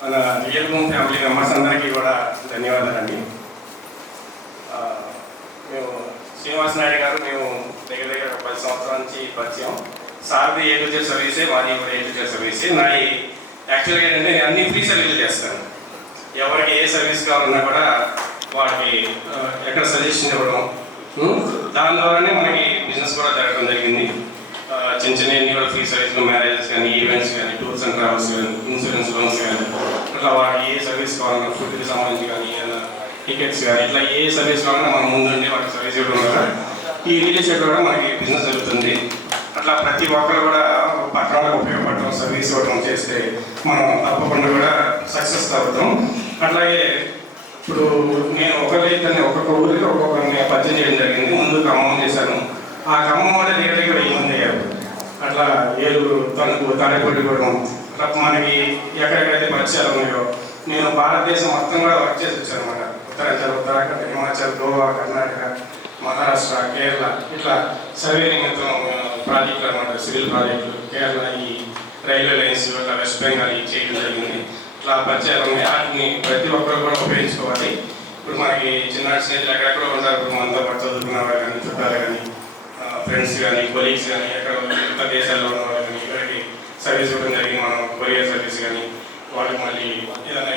మన real home family members అందరికీ కూడా ధన్యవాదాలండి. మేము శ్రీనివాస్ నాయుడు గారు మేము దగ్గర దగ్గర 10 సంవత్సరాల నుంచి పరిచయం. సార్ది ఏ టు జెడ్ సర్వీసే, మాది కూడా ఏ టు జెడ్ సర్వీసే. నా యాక్చువల్గా ఏంటంటే నేను అన్ని ఫ్రీ సర్వీసులు చేస్తాను. ఎవరికి ఏ సర్వీస్ కావాలన్నా కూడా వాటికి ఎక్కడ సజెషన్ ఇవ్వడం, దాని ద్వారానే మనకి బిజినెస్ కూడా జరగడం జరిగింది. చిన్న చిన్న కూడా ఫ్రీ సర్వీస్లో మ్యారేజెస్ కానీ, ఈవెంట్స్ కానీ, టూర్స్ అండ్ ట్రావెల్స్ కానీ, ఇన్సూరెన్స్ లోన్స్ కానీ, ఇట్లా వాటికి ఏ సర్వీస్ కావాలన్నా ఫుడ్కి సంబంధించి కానీ, టికెట్స్ కానీ, ఇట్లా ఏ సర్వీస్ కావాలన్నా మనం ముందుండి వాటికి సర్వీస్ ఇవ్వడం వల్ల ఈ రియల్ ఎస్టేట్ కూడా మనకి బిజినెస్ జరుగుతుంది. అట్లా ప్రతి ఒక్కరు కూడా పట్టణాలకు ఉపయోగపడటం, సర్వీస్ ఇవ్వడం చేస్తే మనం తప్పకుండా కూడా సక్సెస్ అవుతాం. అట్లాగే ఇప్పుడు నేను ఒక్కొక్క ఊరిలో ఒక్కొక్కరిని పరిచయం చేయడం జరిగింది. ముందు ఖమ్మం చేశాను. ఆ ఖమ్మం వల్ల దగ్గర దగ్గర 1000 మంది అయ్యారు. అట్లా ఏలూరు, తణుకు, తాడేపల్లి కూడా అట్లా మనకి ఎక్కడెక్కడైతే పరిచయాలు ఉన్నాయో నేను భారతదేశం మొత్తం కూడా వర్క్ చేసి వచ్చాను అనమాట. ఉత్తరాఖండ్, హిమాచల్, గోవా, కర్ణాటక, మహారాష్ట్ర, కేరళ, ఇట్లా సర్వే నిమిత్తం ప్రాజెక్టులు అనమాట, సివిల్ ప్రాజెక్టులు, కేరళ ఈ రైల్వే లైన్స్, ఇట్లా వెస్ట్ బెంగాల్ చేయడం జరిగింది. ఇట్లా పరిచయాలు ఉన్నాయి. వాటిని ప్రతి ఒక్కరు కూడా ఉపయోగించుకోవాలి. ఇప్పుడు మనకి చిన్న స్నేహితులు ఎక్కడెక్కడ ఉంటారు. ఇప్పుడు మనతో పాటు చదువుకున్న వాళ్ళు కానీ, చుట్టాలు కానీ, ఫ్రెండ్స్ కానీ, కొలీగ్స్ కానీ, ఎక్కడ ఇతర దేశాల్లో ఉన్న వాళ్ళు కానీ, ఇక్కడికి సర్వీస్ ఇవ్వడం జరిగింది. మనం కొరియర్ సర్వీస్ కానీ, వాళ్ళకి మళ్ళీ ఏదైనా